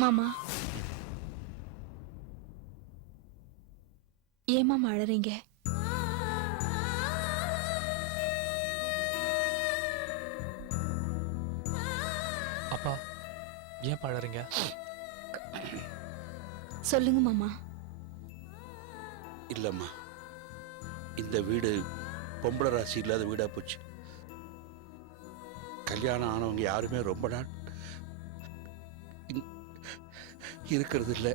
மாமா, ஏன் மாமா அழறீங்க? அப்பா ஏன் அழறீங்க? சொல்லுங்க மாமா. இல்லம்மா, இந்த வீடு பொம்பளை ராசி இல்லாத வீடா போச்சு. கல்யாணம் ஆனவங்க யாருமே ரொம்ப நாள் இருக்கிறது இல்லை.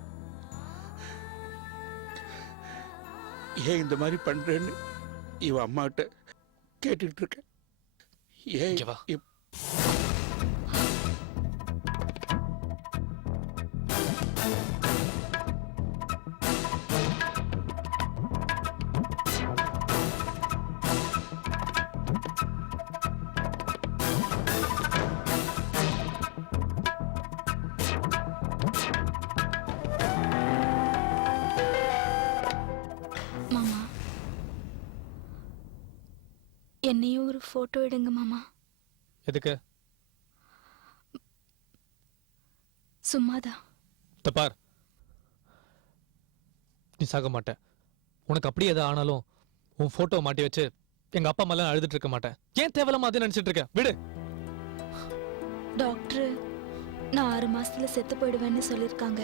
ஏன் இந்த மாதிரி பண்றேன்னு இவன் அம்மா கிட்ட கேட்டுட்டு இருக்க. ஏன் இங்க வா. மாமா, என்னையும் ஒரு போட்டோ எடுங்க மாமா. எதுக்கு? சும்மாதான். தப்பார், நீ சாக மாட்ட. உனக்கு அப்படியே எதாவது ஆனாலும் உன் போட்டோ மாட்டி வச்சு எங்க அப்பா அம்மா எல்லாம் அழுதுட்டு இருக்க மாட்டேன். ஏன் தேவையில்லாம அதே நினைச்சிட்டு இருக்க? விடு. டாக்டர் நான் 6 மாசத்துல செத்து போயிடுவேன்னு சொல்லிருக்காங்க.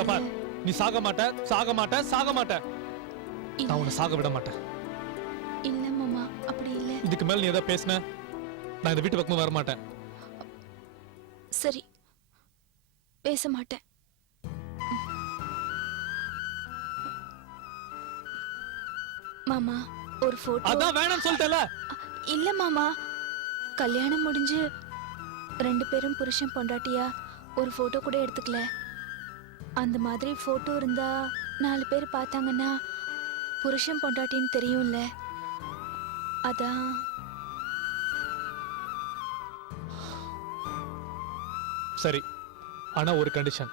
தப்பார், நீ சாக மாட்ட, சாக மாட்ட, சாக மாட்ட. நான் உன்னை சாக விட மாட்டேன். இல்ல மாமா, அப்படி இல்ல. இதுக்கு மேல நீ ஏதாவது பேசின நான் இந்த வீட்டு பக்கமும் வர மாட்டேன். சரி, பேச மாட்டேன். மாமா, ஒரு போட்டோ. அதான் வேணாம்னு சொல்லிட்டல. இல்ல மாமா, கல்யாணம் முடிஞ்சு 2 பேரும் புருஷன் பொண்டாட்டியா ஒரு போட்டோ கூட எடுத்துக்கல. அந்த மாதிரி போட்டோ இருந்தா 4 பேர் பார்த்தாங்கன்னா புருஷன் பொண்டாட்டின்னு தெரியும்ல. அதான். சரி, ஆனா ஒரு கண்டிஷன்.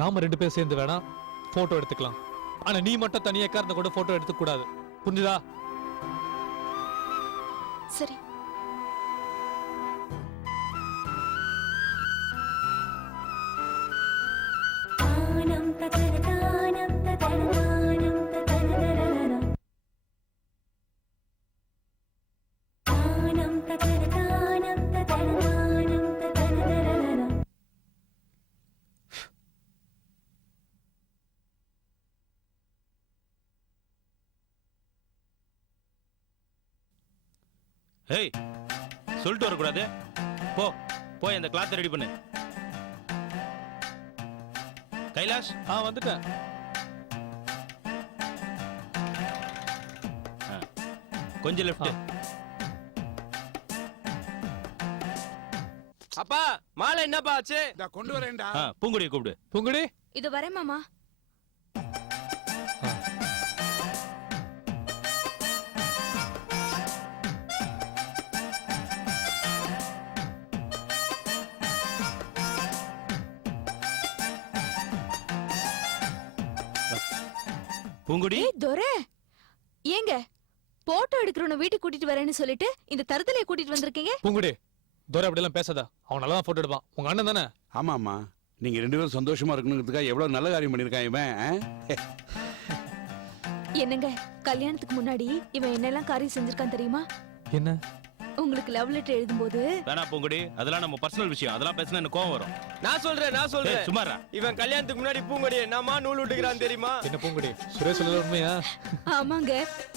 நாம 2 பேர் சேர்ந்து வேணா போட்டோ எடுத்துக்கலாம். ஆனா நீ மட்டும் தனியா இருந்த கூட போட்டோ எடுத்துக்க கூடாது. புரிஞ்சுதா? சரி. ஏய், சொல்லிட்டு வரக்கூடாது. போ போய் அந்த கிளாத் ரெடி பண்ணு. கைலாஷ், வந்துட்டேன். கொஞ்சம் லெஃப்ட். அப்பா, மாலை என்னப்பா ஆச்சு? நான் கொண்டு வரேன்டா. பூங்குடியை கூப்பிடு. பூங்குடி, இது வரேன் மாமா. பூங்குடி, துரை, ஏங்க போட்டோ எடுக்கிறவன வீட்டுக்கு கூட்டிட்டு வரேன்னு சொல்லிட்டு இந்த தருதலைய கூட்டிட்டு வந்திருக்கீங்க? பூங்குடி, தோரை அப்படியெல்லாம் பேசாதா. அவன் நல்லா போட்டோ எடுப்பான். உங்க அண்ணன் தானே? ஆமாம்மா, நீங்க 2 பேரும் சந்தோஷமா இருக்கணுங்கிறதுக்காக எவ்வளவு நல்ல காரியம் பண்ணிருக்கான் இவன். என்னங்க, கல்யாணத்துக்கு முன்னாடி இவன் என்னெல்லாம் காரியம் செஞ்சிருக்கான் தெரியுமா? என்ன? உங்களுக்கு லவ் லெட்டர் எழுதும்போது. வேணா பூங்குடி, அதெல்லாம் நம்ம பர்சனல் விஷயம். அதெல்லாம் பேசினா எனக்கு கோவம் வரும். நான் சொல்றேன். சுமாரா, இவன் கல்யாணத்துக்கு முன்னாடி பூங்கொடி என்னமா நூல் விட்டுக்கிறான் தெரியுமா? என்ன பூங்குடி, சுரேஷ் சொல்ல உண்மையா? ஆமாங்க,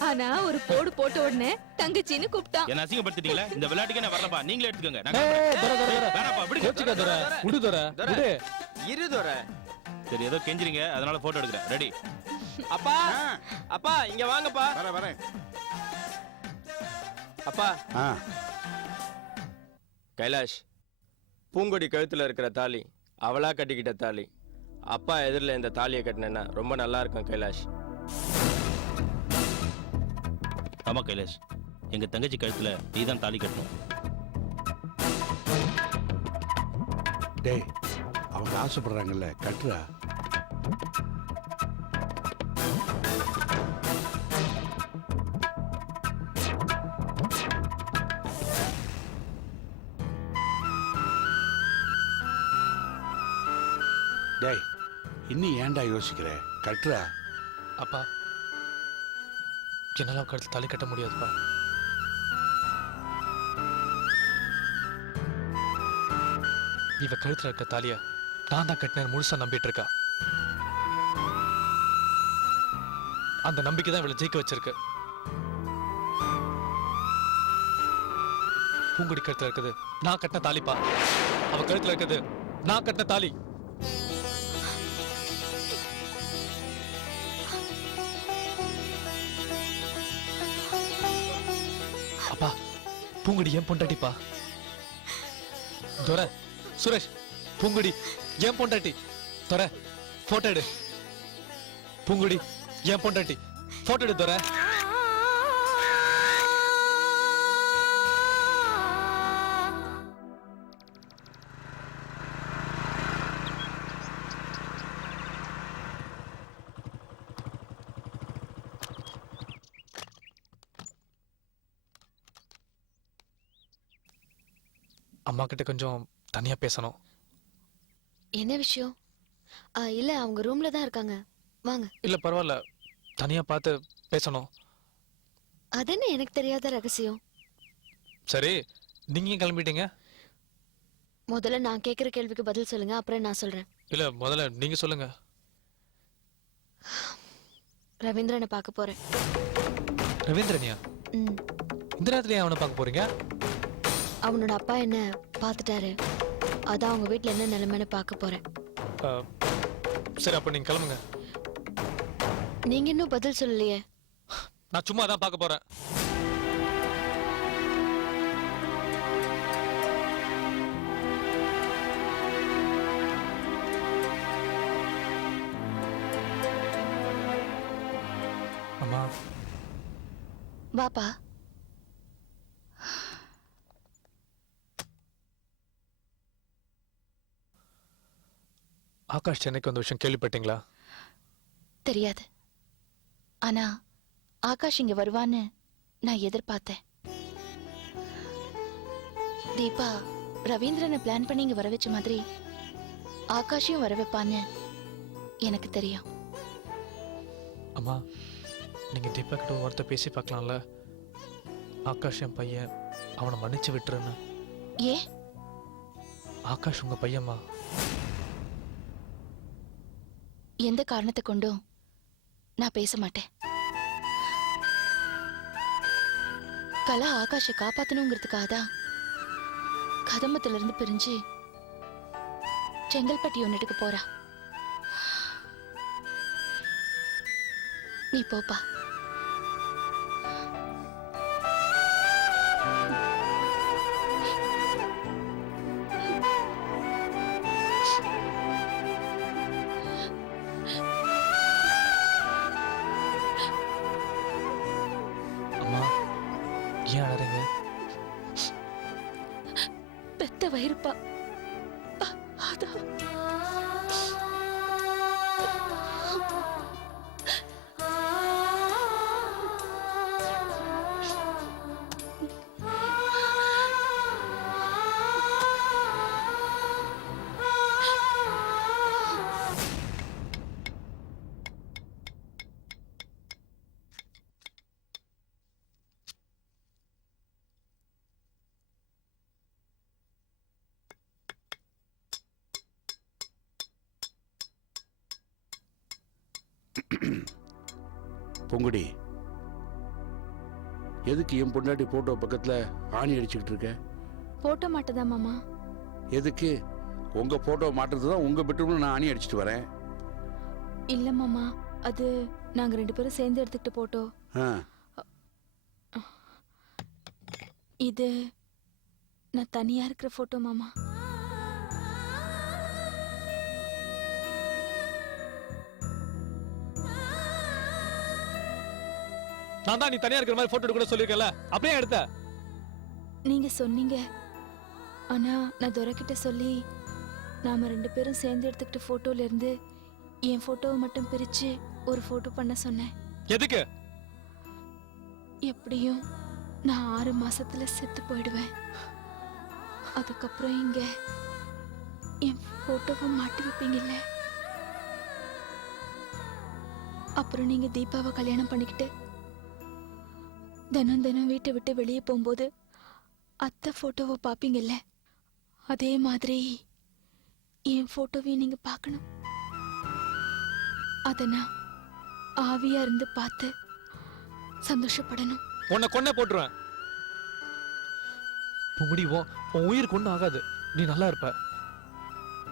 ஆனா ஒரு போடு போட்ட உடனே தங்கச்சின்னு கூப்பிட்டான். என்ன அசிங்கப்படுத்திட்டீங்களா? இந்த விளையாட்டுக்கு நான் வரலப்பா. நீங்களே எடுத்துக்கோங்க. வேணாப்பா, கோச்சிக்கா தோரை, விடு தோரை, விடு. இரு துரை. சரி, ஏதோ கெஞ்சிரீங்க, அதனால போட்டோ எடுக்கிறேன். ரெடி? அப்பா, அப்பா இங்க வாங்கப்பா. வரேன். அப்பா, கைலாஷ், பூங்கொடி கழுத்துல இருக்கிற தாலி அவளா கட்டிக்கிட்ட தாலி. அப்பா எதிரில் இந்த தாலியை கட்டினேன்னா ரொம்ப நல்லா இருக்கும் கைலாஷ். ஆமா கைலாஷ், எங்க தங்கச்சி கழுத்துல நீ தான் தாலி கட்டணும். டேய், அவங்க ஆசைப்படுறாங்கல்ல, கட்டுறா. டேய் இன்னும் ஏன்டா யோசிக்கிற கட்டுறா. அப்பா என்னால கழுத்து தாலி கட்ட முடியாதுப்பா. இவ கழுத்துல இருக்க தாலிய நான் தான் கட்டினேன் முழுசா நம்பிட்டு இருக்கா. அந்த நம்பிக்கை தான் இவளை ஜெயிக்க வச்சிருக்கு. பூங்குடி கழுத்துல இருக்குது நான் கட்டின தாலிப்பா. அவ கழுத்துல இருக்குது நான் கட்டின தாலி. அப்பா பூங்குடி ஏன் பொண்டாட்டிப்பா. துரை சுரேஷ் பூங்குடி ஏன் பொண்டாட்டி. துரை போட்டோ எடு. பூங்குடி ஏன் பொண்டாட்டி போட்டோ எடு துரை. அம்மா கிட்ட கொஞ்சம் தனியா பேசணும். என்ன விஷயம்? இல்ல அவங்க ரூம்ல தான் இருக்காங்க, வாங்க. இல்ல பரவாயில்ல, தனியா பார்த்து பேசணும். அது என்ன எனக்கு தெரியாத ரகசியம்? சரி நீங்க ஏன் கிளம்பிட்டீங்க? முதல்ல நான் கேக்குற கேள்விக்கு பதில் சொல்லுங்க, அப்புறம் நான் சொல்றேன். இல்ல முதல்ல நீங்க சொல்லுங்க. ரவீந்திரனை பார்க்க போறேன். ரவீந்திரனியா? ம். இந்த நேரத்துல அவனை பார்க்க போறீங்க? அவனோட அப்பா என்ன பார்த்துட்டாரு, அதான் அவங்க வீட்டுல என்ன நிலைமைன்னு பார்க்க போறேன். சரி அப்ப நீங்க கிளம்புங்க. நீங்க இன்னும் பதில் சொல்லலையே. நான் சும்மா தான் பார்க்க போறேன். அம்மா வாப்பா. ஆகாஷ் சென்னைக்கு வந்த விஷயம் கேள்விப்பட்டீங்களா? தெரியாது. ஆனா ஆகாஷ் இங்க வருவான்னு நான் எதிர்பார்த்தேன். தீபா ரவீந்திரனை பிளான் பண்ணி இங்க வர வச்ச மாதிரி ஆகாஷையும் வர வைப்பான்னு எனக்கு தெரியும். அம்மா நீங்க தீபா கிட்ட ஒரு வார்த்தை பேசி பார்க்கலாம்ல. ஆகாஷ் என் பையன், அவனை மன்னிச்சு விட்டுருன்னு. ஏ ஆகாஷ் உங்க பையன்மா. எந்த காரணத்தை கொண்டும் நான் பேச மாட்டேன். கலா ஆகாஷை காப்பாத்தணுங்கிறதுக்காக தான் கதம்பத்துல இருந்து பிரிஞ்சு செங்கல்பட்டு யூனிட்டுக்கு போறா. நீ போப்பா. அம்மா ஏன் அழறீங்க? பெத்த வயிறுப்பா. அதான் பொங்குடி எதுக்கு என் பொண்டாட்டி போட்டோ பக்கத்துல ஆணி அடிச்சுக்கிட்டு இருக்க? போட்ட மாட்டதா மாமா? எதுக்கு? உங்க போட்டோ மாட்டுறது தான் உங்க பெட்ரூம்ல நான் ஆணி அடிச்சுட்டு வரேன். இல்ல மாமா, அது நாங்க 2 பேரும் சேர்ந்து எடுத்துக்கிட்ட போட்டோ. ஆ, இது நான் தனியா இருக்கிற போட்டோ மாமா. நான் தான் நீ தனியா இருக்கிற மாதிரி போட்டோ எடுக்க சொல்லிருக்கல, அப்படியே எடுத்த. நீங்க சொன்னீங்க, ஆனா நான் துரைக்கிட்ட சொல்லி நாம 2 பேரும் சேர்ந்து எடுத்துக்கிட்ட போட்டோல இருந்து என் போட்டோவை மட்டும் பிரிச்சு ஒரு போட்டோ பண்ண சொன்னேன். எதுக்கு? எப்படியும் நான் 6 மாசத்துல செத்து போயிடுவேன். அதுக்கப்புறம் இங்க என் போட்டோவை மாட்டி வைப்பீங்கல்ல. அப்புறம் நீங்க தீபாவை கல்யாணம் பண்ணிக்கிட்டு தினம் தினம் வீட்டை விட்டு வெளியே போகும்போது அத்தை போட்டோவை பாப்பீங்கல்ல, அதே மாதிரி என் போட்டோவையும் நீங்க பார்க்கணும். அத நான் ஆவியா இருந்து பார்த்து சந்தோஷப்படணும். உன்னை கொன்னே போட்டுருவேன். முடிவோம், உன் உயிருக்கு ஒன்றும் ஆகாது, நீ நல்லா இருப்ப.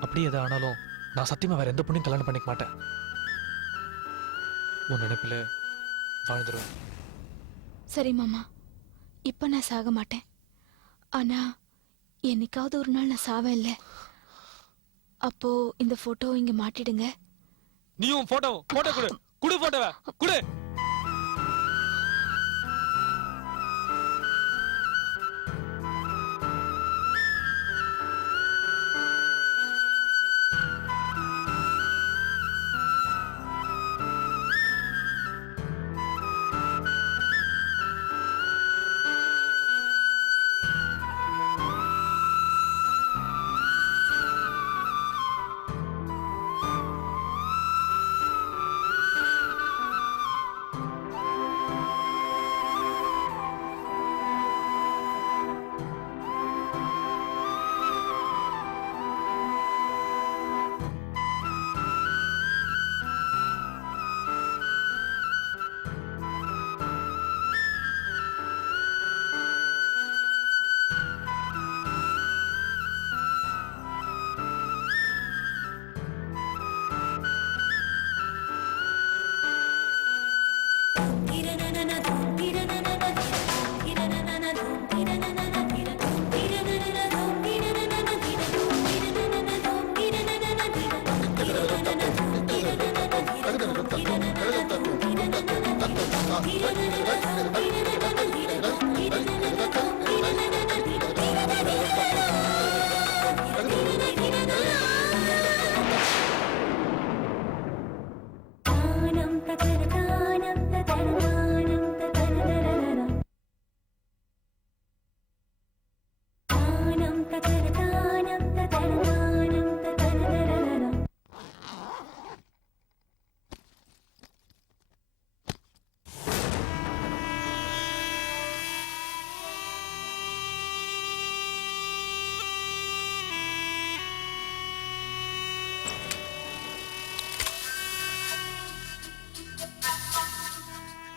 அப்படி எதா ஆனாலும் நான் சத்தியமா வேற எந்த பொண்ணையும் கல்யாணம் பண்ணிக்க மாட்டேன். உன் நினைப்பில் வாழ்ந்துருவேன். சரி மாமா, இப்ப நான் சாக மாட்டேன். ஆனா என்னைக்காவது ஒரு நாள் நான் சாவேன் இல்ல, அப்போ இந்த போட்டோ இங்க மாட்டிடுங்க. நீயும் போட்டோ கொடு, குடு போட்டோவை குடு.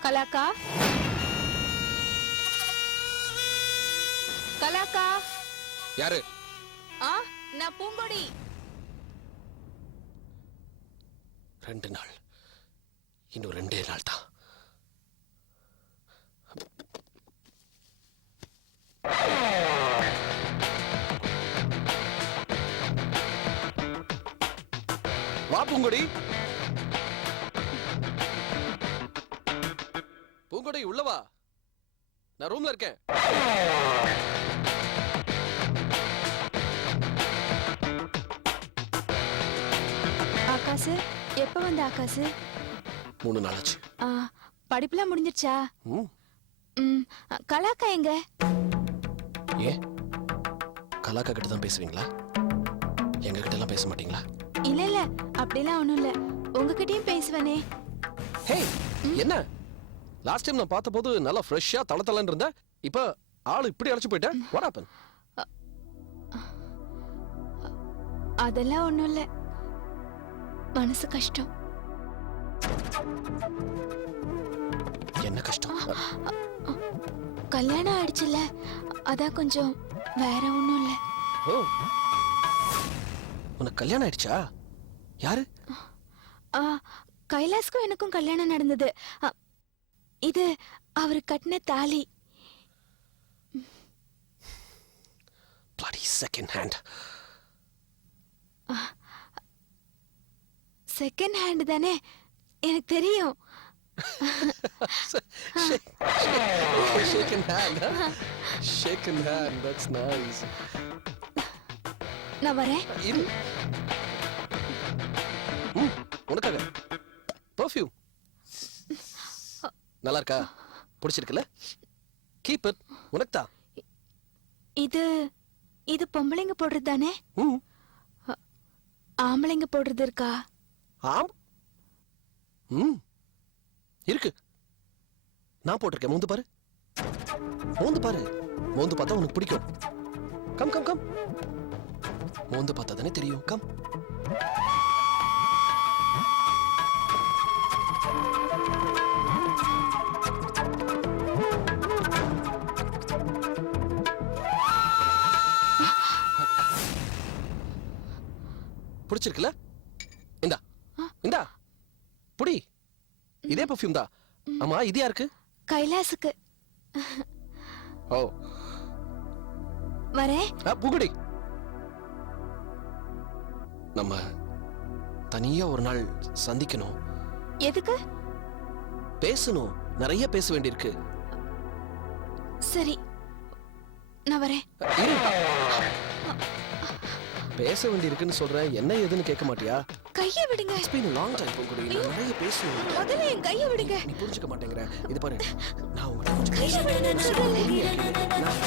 கலாக்கா, கலாக்கா. யாரு? நான் பூங்கொடி. 2 நாள், இன்னும் 2 நாள் தான். வா பூங்கொடி. பூங்கொடி உள்ள வா, நான் ரூம்ல இருக்கேன். ஆகாசு, எப்ப வந்த ஆகாசு? 3 நாள் ஆச்சு. படிப்புலாம் முடிஞ்சிருச்சா? ம், கலாக்கா எங்க? ஏன் கலாக்கா கிட்ட தான் பேசுவீங்களா? எங்க கிட்ட எல்லாம் பேச மாட்டீங்களா? இல்ல இல்ல, அப்படிலாம் ஒண்ணும் இல்ல. உங்ககிட்டயும் பேசுவனே. ஹே, என்ன லாஸ்ட் டைம் நான் பார்த்தபோது நல்லா ஃப்ரெஷ்ஷா தளதளன்னு இருந்த, இப்ப ஆளு இப்படி அழைச்சு போயிட்ட. What happen? அதெல்லாம் ஒண்ணும் இல்ல, மனசு கஷ்டம். என்ன கஷ்டம்? கல்யாணம் ஆயிடுச்சுல்ல, அதான் கொஞ்சம். வேற ஒண்ணும் இல்ல. ஓ, உனக்கு கல்யாணம் ஆயிடுச்சா? யாரு? கைலாஸ்க்கும் எனக்கும் கல்யாணம் நடந்தது. இது அவரு கட்டின தாலி. Bloody second hand. Second hand தானே, எனக்கு தெரியும். Shaken hand, huh? Shaken hand, that's nice. நான் வரேன். இரு. உனக்காக பர்ஃப்யூம். நல்லா இருக்கா? பிடிச்சிருக்குல்ல? கீப் இட், உனக்கு தான். இது இது பொம்பளைங்க போடுறது தானே? ஆம்பளைங்க போடுறது இருக்கா? ஆம். ம், இருக்கு. நான் போட்டிருக்கேன், மோந்து பாரு. மோந்து பாரு. மோந்து பார்த்தா உனக்கு பிடிக்கும். Come come come. மோந்து பார்த்தா தானே தெரியும். கம். பிடிச்சிருக்குல்ல? இந்தா இந்தா புடி. இதே பர்ஃப்யூம் தான். ஆமா, இது யாருக்கு? கைலாசுக்கு. ஓ, வரேன். பூங்குடி, நம்ம தனியா ஒரு நாள் சந்திக்கணும். எதுக்கு? பேசணும், நிறைய பேச வேண்டியிருக்கு. சரி, நான் வரேன். இரு. பேச வேண்டியிருக்குன்னு சொல்றேன், என்ன ஏதுன்னு கேட்க மாட்டியா? கையை விடுங்க. It's been a long time, Poongudi. நான் நிறைய பேசணும். முதல்ல என் கையை விடுங்க. நீ புரிஞ்சுக்க மாட்டேங்கிற. இது பாரு, நான் உங்ககிட்ட கொஞ்சம் கையை விடுங்க. பேசணும். நான்